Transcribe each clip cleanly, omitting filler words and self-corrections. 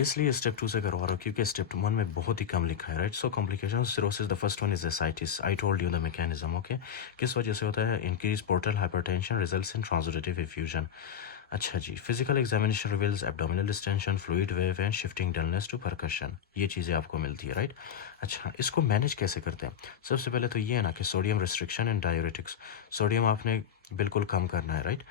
इसलिए स्टेप 2 से करवा रहा हूँ क्योंकि स्टेप 1 में बहुत ही कम लिखा है, right. So complication cirrhosis, the first one is ascites. I told you the mechanism, okay. किस वजह से होता है? Increase portal hypertension results in transudative effusion. अच्छा जी, physical examination reveals abdominal distension, fluid wave and shifting dullness to percussion. ये चीज़ें आपको मिलती है, राइट। अच्छा, इसको मैनेज कैसे करते हैं? सबसे पहले तो ये है ना कि sodium restriction and diuretics. Sodium आपने बिल्कुल कम करना है, राइट,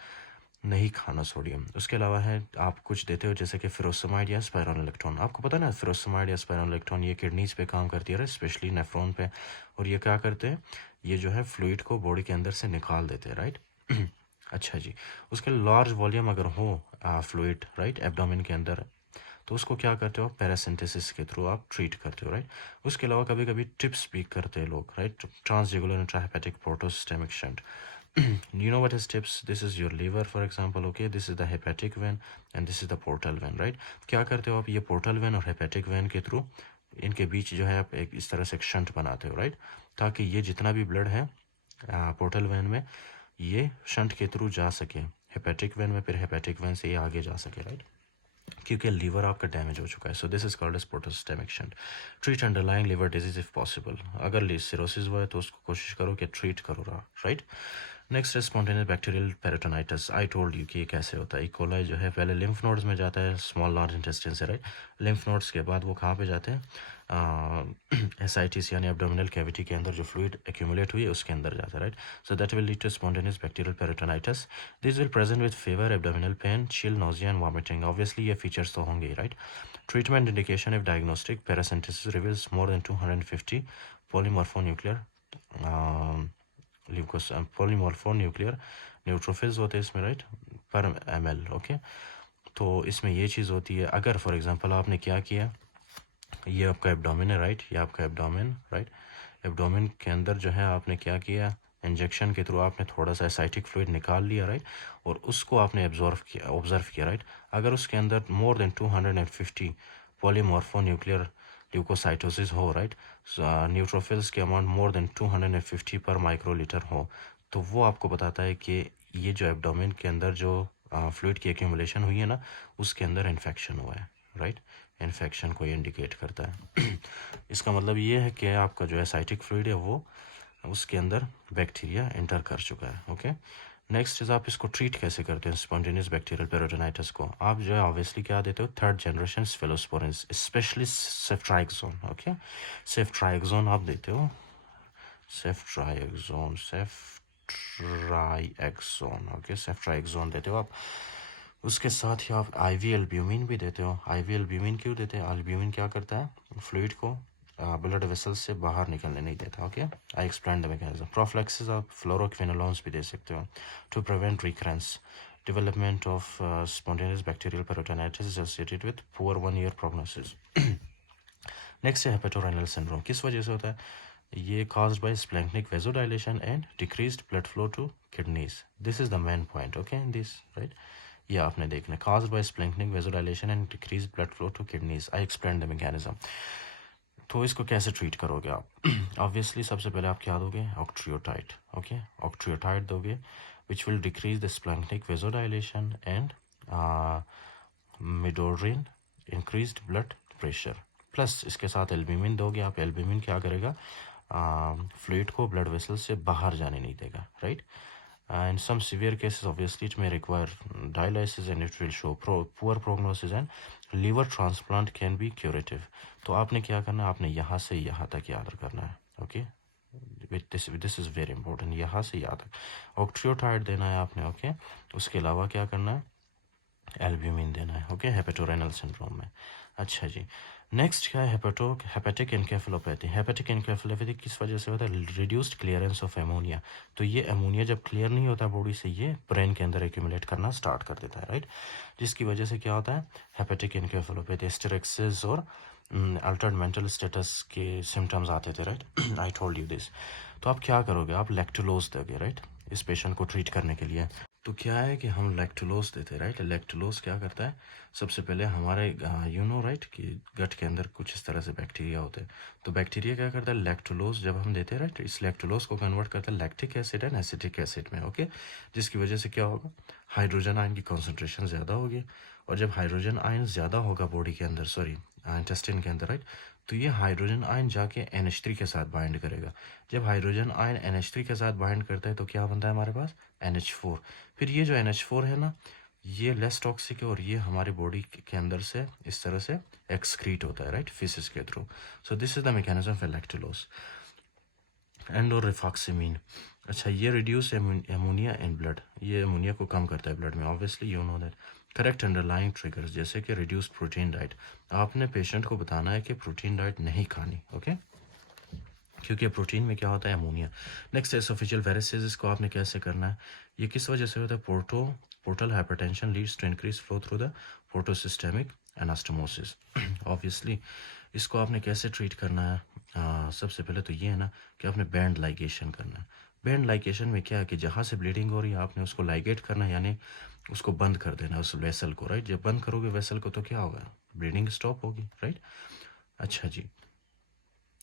नहीं खाना सोडियम। उसके अलावा है आप कुछ देते हो जैसे कि फिरोसमाइड या स्पायरोलेक्टोन। आपको पता है ना फिरोसमाइड या स्पायरोलेक्टोन ये किडनीज पे काम करती है, स्पेशली नेफ्रॉन पे। और ये क्या करते हैं? ये जो है फ्लूइड को बॉडी के अंदर से निकाल देते हैं, राइट। अच्छा जी, उसके लार्ज वॉल्यूम अगर हो फ्लूइड, राइट, एब्डोमेन के अंदर, तो उसको क्या करते हो? पैरासिंथेसिस के थ्रू आप ट्रीट करते हो, राइट। उसके अलावा कभी कभी टिप्स भी करते हैं लोग, right, transjugular intrahepatic portosystemic shunt. You know what is tips? This is your liver, for example, okay, this is the hepatic vein and this is the portal vein, right? क्या करते हो आप? ये portal vein और hepatic vein के through इनके बीच जो है आप एक इस तरह से एक शंट बनाते हो, राइट, ताकि ये जितना भी ब्लड है पोर्टल वेन में ये शंट के थ्रू जा सके हेपेटिक वेन में, फिर हेपेटिक वेन से ये आगे जा सके, राइट, क्योंकि लीवर आपका डैमेज हो चुका है। So this is called as portosystemic shunt. Treat underlying liver disease if possible. अगर सिरोसिस हुआ है तो उसको कोशिश करो कि ट्रीट करो, राइट। नेक्स्ट है spontaneous bacterial peritonitis. I told you कि ये कैसे होता है। इकोलाई जो है पहले लिम्फ नोड्स में जाता है, स्मॉल लार्ज इंटेस्टाइन से, राइट। लिम्फ नोड्स के बाद वो कहाँ पे जाते हैं? एसाइटिस यानी एब्डोमिनल कैविटी के अंदर जो फ्लूइड एक्यूमुलेट हुई है उसके अंदर जाता है, right. So that will lead to spontaneous bacterial peritonitis. This will present with fever, abdominal pain, chill, nausea and vomiting. Obviously ये फीचर्स तो होंगे, right. Treatment indication if diagnostic paracentesis reveals more than 250 polymorphonuclear leuco polymorphonuclear neutrophils होते हैं इसमें, right, पर ml, okay. तो इसमें ये चीज़ होती है, अगर फॉर एग्जांपल आपने क्या किया, ये आपका एब्डोमेन है, राइट, ये आपका एब्डोमेन, राइट। एब्डोमेन के अंदर जो है आपने क्या किया? इंजेक्शन के थ्रू आपने थोड़ा सा एसाइटिक फ्लूइड निकाल लिया, राइट, और उसको आपने ऑब्जर्व किया, राइट। अगर उसके अंदर मोर देन 250 पॉलीमॉर्फोन्यूक्लियर ल्यूकोसाइटोसिस हो, राइट, न्यूट्रोफिल्स के अमाउंट मोर देन 250 पर माइक्रोलीटर हो, तो वो आपको बताता है कि ये जो एब्डोमेन के अंदर जो फ्लूइड की एक्यूमुलेशन हुई है ना, उसके अंदर इन्फेक्शन हुआ है, राइट। इन्फेक्शन को इंडिकेट करता है। इसका मतलब ये है कि आपका जो एसाइटिक फ्लूइड है वो उसके अंदर बैक्टीरिया एंटर कर चुका है, ओके। नेक्स्ट इज आप इसको ट्रीट कैसे करते हैं स्पॉन्टेनियस बैक्टीरियल पेरिटोनाइटिस को? आप जो है ऑब्वियसली क्या देते हो? Third generation cephalosporin, specially ceftriaxone, okay. Ceftriaxone आप देते हो, सेफ्ट्राइक्सोन, ओके, सेफ्ट्राइक्सोन देते हो आप। उसके साथ ही आप आईवी एल्ब्यूमिन भी देते हो। आईवी एल्ब्यूमिन क्यों देते हैं? एल्ब्यूमिन क्या करता है? फ्लूइड को ब्लड वेसल्स से बाहर निकलने नहीं देता, okay. I explain the mechanism. Prophylaxis आप फ्लोरोक्विनोलोन्स भी दे सकते हो to prevent recurrence. Development of spontaneous bacterial peritonitis is associated with poor 1 year prognosis. Next है हेपेटोरेनल सिंड्रोम। किस वजह से होता है? ये caused by splanchnic vasodilation and decreased blood flow to kidneys. This is the main point, okay, in this, right? ये आपने देखना, caused by splanchnic vasodilation and decreased blood flow to kidneys. I explained the mechanism. तो इसको कैसे treat करोगे आप? Obviously सबसे पहले आप क्या दोगे? ऑक्ट्रियोटाइड, ओके, ऑक्ट्रियोटाइड दोगे which will decrease the splanchnic vasodilation and midodrine increased blood pressure. Plus इसके साथ एल्ब्यूमिन दोगे आप। एल्ब्यूमिन क्या करेगा? फ्लूइड को ब्लड वेसल से बाहर जाने नहीं देगा, right. in some severe cases obviously it may require dialysis and it will show poor prognosis and liver transplant can be curative. तो आपने क्या करना है? आपने यहाँ से यहाँ तक याद करना है, okay. This is very important, यहाँ से यहाँ तक ऑक्ट्रियोटाइड देना है आपने, ओके। उसके अलावा क्या करना है? एल्ब्यूमिन देना है, ओके, हेपेटोरेनल सिंड्रोम में। अच्छा जी, नेक्स्ट क्या है? Hepatic encephalopathy. हेपेटिक एनकेफेलोपैथी किस वजह से होता है? Reduced clearance of ammonia. तो ये एमोनिया जब क्लियर नहीं होता बॉडी से, ये ब्रेन के अंदर एक्यूमुलेट करना स्टार्ट कर देता है, राइट, जिसकी वजह से क्या होता है? हेपेटिक एनकेफेलोपैथी, स्टेरेक्सिस और अल्टर्ड मेंटल स्टेटस के सिम्टम्स आते थे, right. I told you this. तो आप क्या करोगे? आप लैक्टुलोज दोगे, राइट, इस पेशेंट को ट्रीट करने के लिए। तो क्या है कि हम लैक्टुलोज देते हैं, राइट। लैक्टुलोज क्या करता है? सबसे पहले हमारे राइट कि गट के अंदर कुछ इस तरह से बैक्टीरिया होते हैं। तो बैक्टीरिया क्या करता है? लैक्टुलोज जब हम देते हैं, राइट, इस लैक्टुलोज को कन्वर्ट करता है lactic acid and acetic acid में, ओके, जिसकी वजह से क्या होगा? हाइड्रोजन आयन की कॉन्सेंट्रेशन ज़्यादा होगी और जब हाइड्रोजन आयन ज़्यादा होगा बॉडी के अंदर, सॉरी इंटेस्टाइन के अंदर, राइट, तो ये हाइड्रोजन आयन जाके NH3 के साथ बाइंड करेगा। जब हाइड्रोजन आयन NH3 के साथ बाइंड करता है तो क्या बनता है हमारे पास? NH4। फिर ये जो NH4 है ना, ये लेस टॉक्सिक है और ये हमारे बॉडी के अंदर से इस तरह से एक्सक्रीट होता है, राइट, फिसिस के through. So this is the mechanism for lactulose. And और रिफॉक्सिमीन, अच्छा, ये रिड्यूस एमोनिया इन ब्लड, ये एमोनिया को कम करता है ब्लड में, obviously you know that. Correct underlying triggers, जैसे कि रिड्यूस प्रोटीन डाइट, आपने पेशेंट को बताना है कि प्रोटीन डाइट नहीं खानी, ओके, क्योंकि प्रोटीन में क्या होता है? अमोनिया। नेक्स्ट एसोफेजियल वेरिसेस को आपने कैसे करना है? ये किस वजह से होता है? Portal hypertension leads to increase flow through the portosystemic anastomosis. Obviously इसको आपने कैसे ट्रीट करना है? सबसे पहले तो ये है ना कि आपने बैंड लाइगेशन करना है। बैंड लाइगेशन में क्या है कि जहाँ से ब्लीडिंग हो रही है आपने उसको लाइगेट करना है, यानी उसको बंद कर देना उस वेसल को, राइट। जब बंद करोगे वेसल को तो क्या होगा? ब्लीडिंग स्टॉप होगी, राइट। अच्छा जी,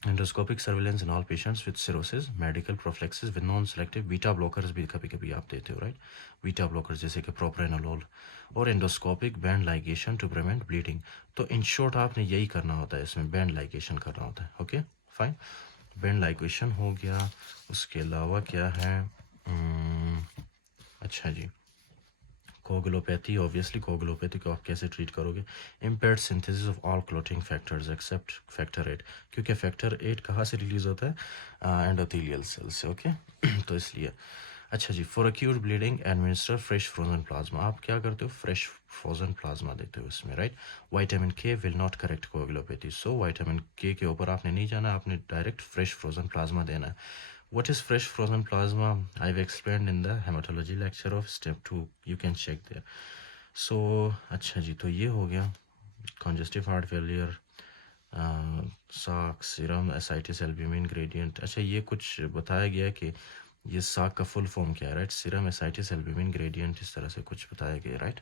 endoscopic surveillance in all patients with cirrhosis, medical prophylaxis with non selective beta blockers भी कभी कभी आप देते हो, राइट। बीटा ब्लॉकर्स जैसे कि प्रोप्रेनोलोल, और endoscopic band ligation to prevent bleeding. तो इन शॉर्ट आपने यही करना होता है, इसमें बैंड लाइगेशन करना होता है, ओके फाइन। बैंड लाइगेशन हो गया, उसके अलावा क्या है? अच्छा जी, कोगुलोपैथी, ऑब्वियसली कोगुलोपैथी को आप कैसे ट्रीट करोगे? Impaired synthesis of all clotting factors except factor 8, क्योंकि फैक्टर 8 कहाँ से रिलीज होता है? एंडोथेलियल सेल से, ओके। तो इसलिए अच्छा जी, for acute bleeding administer fresh frozen plasma, आप क्या करते हो? फ्रेश फ्रोजन प्लाज्मा देते हो इसमें, राइट। विटामिन के will not correct coagulopathy, so vitamin के ऊपर आपने नहीं जाना, आपने डायरेक्ट फ्रेश फ्रोजन प्लाज्मा देना है। What is fresh frozen plasma? I've explained in the hematology lecture of step 2. You can check there. So, अच्छा जी, तो ये हो गया congestive heart failure, साक, सीरम एसाइटिस, एल्ब्यूमिन ग्रेडियंट। अच्छा, ये कुछ बताया गया है कि ये साक का फुल फॉर्म क्या है, right? Serum ascites albumin gradient, इस तरह से कुछ बताया गया, राइट।